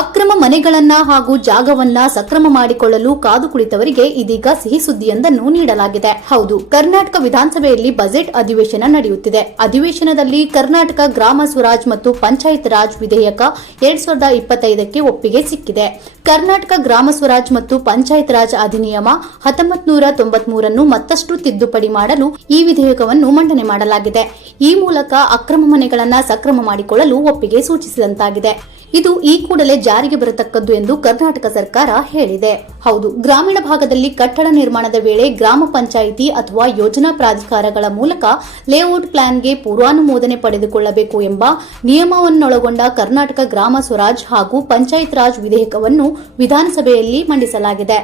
ಅಕ್ರಮ ಮನೆಗಳನ್ನ ಹಾಗೂ ಜಾಗವನ್ನ ಸಕ್ರಮ ಮಾಡಿಕೊಳ್ಳಲು ಕಾದು ಕುಳಿತವರಿಗೆ ಇದೀಗ ಸಿಹಿ ಸುದ್ದಿಯೊಂದನ್ನು ನೀಡಲಾಗಿದೆ. ಹೌದು, ಕರ್ನಾಟಕ ವಿಧಾನಸಭೆಯಲ್ಲಿ ಬಜೆಟ್ ಅಧಿವೇಶನ ನಡೆಯುತ್ತಿದೆ. ಅಧಿವೇಶನದಲ್ಲಿ ಕರ್ನಾಟಕ ಗ್ರಾಮ ಸ್ವರಾಜ್ ಮತ್ತು ಪಂಚಾಯತ್ ರಾಜ್ ವಿಧೇಯಕ 2025ಕ್ಕೆ ಒಪ್ಪಿಗೆ ಸಿಕ್ಕಿದೆ. ಕರ್ನಾಟಕ ಗ್ರಾಮ ಸ್ವರಾಜ್ ಮತ್ತು ಪಂಚಾಯತ್ ರಾಜ್ ಅಧಿನಿಯಮ 1993 ಮತ್ತಷ್ಟು ತಿದ್ದುಪಡಿ ಮಾಡಲು ಈ ವಿಧೇಯಕವನ್ನು ಮಂಡನೆ ಮಾಡಲಾಗಿದೆ. ಈ ಮೂಲಕ ಅಕ್ರಮ ಮನೆಗಳನ್ನು ಸಕ್ರಮ ಮಾಡಿಕೊಳ್ಳಲು ಒಪ್ಪಿಗೆ ಸೂಚಿಸಿದಂತಾಗಿದೆ. ಇದು ಈ ಕೂಡಲೇ ಜಾರಿಗೆ ಬರತಕ್ಕದ್ದು ಎಂದು ಕರ್ನಾಟಕ ಸರ್ಕಾರ ಹೇಳಿದೆ. ಹೌದು, ಗ್ರಾಮೀಣ ಭಾಗದಲ್ಲಿ ಕಟ್ಟಡ ನಿರ್ಮಾಣದ ವೇಳೆ ಗ್ರಾಮ ಪಂಚಾಯಿತಿ ಅಥವಾ ಯೋಜನಾ ಪ್ರಾಧಿಕಾರಗಳ ಮೂಲಕ ಲೇಔಟ್ ಪ್ಲಾನ್ಗೆ ಪೂರ್ವಾನುಮೋದನೆ ಪಡೆದುಕೊಳ್ಳಬೇಕು ಎಂಬ ನಿಯಮವನ್ನೊಳಗೊಂಡ ಕರ್ನಾಟಕ ಗ್ರಾಮ ಸ್ವರಾಜ್ ಹಾಗೂ ಪಂಚಾಯತ್ ರಾಜ್ ವಿಧೇಯಕವನ್ನು ವಿಧಾನಸಭೆಯಲ್ಲಿ ಮಂಡಿಸಲಾಗಿದೆ.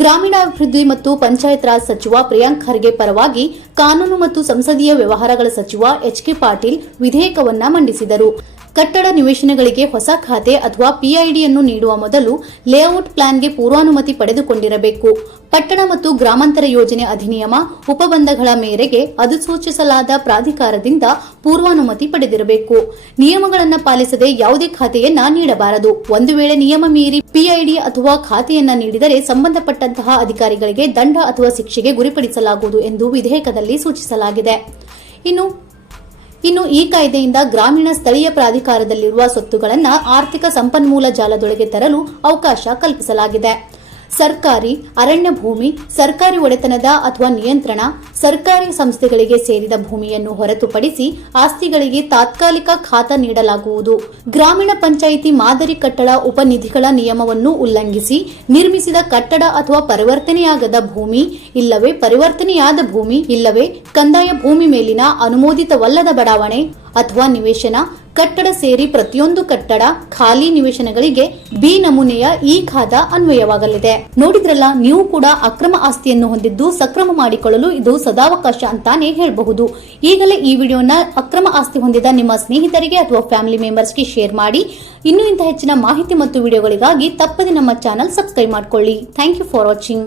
ಗ್ರಾಮೀಣಾಭಿವೃದ್ಧಿ ಮತ್ತು ಪಂಚಾಯತ್ ರಾಜ್ ಸಚಿವ ಪ್ರಿಯಾಂಕ್ ಖರ್ಗೆ ಪರವಾಗಿ ಕಾನೂನು ಮತ್ತು ಸಂಸದೀಯ ವ್ಯವಹಾರಗಳ ಸಚಿವ ಎಚ್.ಕೆ. ಪಾಟೀಲ್ ವಿಧೇಯಕವನ್ನ ಮಂಡಿಸಿದರು. ಕಟ್ಟಡ ನಿವೇಶನಗಳಿಗೆ ಹೊಸ ಖಾತೆ ಅಥವಾ ಪಿಐಡಿಯನ್ನು ನೀಡುವ ಮೊದಲು ಲೇಔಟ್ ಪ್ಲಾನ್ಗೆ ಪೂರ್ವಾನುಮತಿ ಪಡೆದುಕೊಂಡಿರಬೇಕು. ಪಟ್ಟಣ ಮತ್ತು ಗ್ರಾಮಾಂತರ ಯೋಜನೆ ಅಧಿನಿಯಮ ಉಪಬಂಧಗಳ ಮೇರೆಗೆ ಅಧಿಸೂಚಿಸಲಾದ ಪ್ರಾಧಿಕಾರದಿಂದ ಪೂರ್ವಾನುಮತಿ ಪಡೆದಿರಬೇಕು. ನಿಯಮಗಳನ್ನು ಪಾಲಿಸದೆ ಯಾವುದೇ ಖಾತೆಯನ್ನ ನೀಡಬಾರದು. ಒಂದು ವೇಳೆ ನಿಯಮ ಮೀರಿ ಪಿಐಡಿ ಅಥವಾ ಖಾತೆಯನ್ನ ನೀಡಿದರೆ ಸಂಬಂಧಪಟ್ಟಂತಹ ಅಧಿಕಾರಿಗಳಿಗೆ ದಂಡ ಅಥವಾ ಶಿಕ್ಷೆಗೆ ಗುರಿಪಡಿಸಲಾಗುವುದು ಎಂದು ವಿಧೇಯಕದಲ್ಲಿ ಸೂಚಿಸಲಾಗಿದೆ. ಇನ್ನು ಈ ಕಾಯ್ದೆಯಿಂದ ಗ್ರಾಮೀಣ ಸ್ಥಳೀಯ ಪ್ರಾಧಿಕಾರದಲ್ಲಿರುವ ಸ್ವತ್ತುಗಳನ್ನು ಆರ್ಥಿಕ ಸಂಪನ್ಮೂಲ ಜಾಲದೊಳಗೆ ತರಲು ಅವಕಾಶ ಕಲ್ಪಿಸಲಾಗಿದೆ. ಸರ್ಕಾರಿ ಅರಣ್ಯ ಭೂಮಿ, ಸರ್ಕಾರಿ ಒಡೆತನದ ಅಥವಾ ನಿಯಂತ್ರಣ, ಸರ್ಕಾರಿ ಸಂಸ್ಥೆಗಳಿಗೆ ಸೇರಿದ ಭೂಮಿಯನ್ನು ಹೊರತುಪಡಿಸಿ ಆಸ್ತಿಗಳಿಗೆ ತಾತ್ಕಾಲಿಕ ಖಾತಾ ನೀಡಲಾಗುವುದು. ಗ್ರಾಮೀಣ ಪಂಚಾಯಿತಿ ಮಾದರಿ ಕಟ್ಟಡ ಉಪನಿಧಿಗಳ ನಿಯಮವನ್ನು ಉಲ್ಲಂಘಿಸಿ ನಿರ್ಮಿಸಿದ ಕಟ್ಟಡ ಅಥವಾ ಪರಿವರ್ತನೆಯಾಗದ ಭೂಮಿ ಇಲ್ಲವೇ ಪರಿವರ್ತನೆಯಾದ ಭೂಮಿ ಇಲ್ಲವೇ ಕಂದಾಯ ಭೂಮಿ ಮೇಲಿನ ಅನುಮೋದಿತವಲ್ಲದ ಬಡಾವಣೆ ಅಥವಾ ನಿವೇಶನ ಕಟ್ಟಡ ಸೇರಿ ಪ್ರತಿಯೊಂದು ಕಟ್ಟಡ ಖಾಲಿ ನಿವೇಶನಗಳಿಗೆ ಬಿ ನಮೂನೆಯ ಈ ಖಾತಾ ಅನ್ವಯವಾಗಲಿದೆ. ನೋಡಿದ್ರಲ್ಲ, ನೀವು ಕೂಡ ಅಕ್ರಮ ಆಸ್ತಿಯನ್ನು ಹೊಂದಿದ್ದು ಸಕ್ರಮ ಮಾಡಿಕೊಳ್ಳಲು ಇದು ಸದಾವಕಾಶ ಅಂತಾನೆ ಹೇಳಬಹುದು. ಈಗಲೇ ಈ ವಿಡಿಯೋನ ಅಕ್ರಮ ಆಸ್ತಿ ಹೊಂದಿದ ನಿಮ್ಮ ಸ್ನೇಹಿತರಿಗೆ ಅಥವಾ ಫ್ಯಾಮಿಲಿ ಮೆಂಬರ್ಸ್ಗೆ ಶೇರ್ ಮಾಡಿ. ಇನ್ನೂ ಇಂತಹ ಹೆಚ್ಚಿನ ಮಾಹಿತಿ ಮತ್ತು ವಿಡಿಯೋಗಳಿಗಾಗಿ ತಪ್ಪದೆ ನಮ್ಮ ಚಾನೆಲ್ ಸಬ್ಸ್ಕ್ರೈಬ್ ಮಾಡಿಕೊಳ್ಳಿ. Thank you for watching.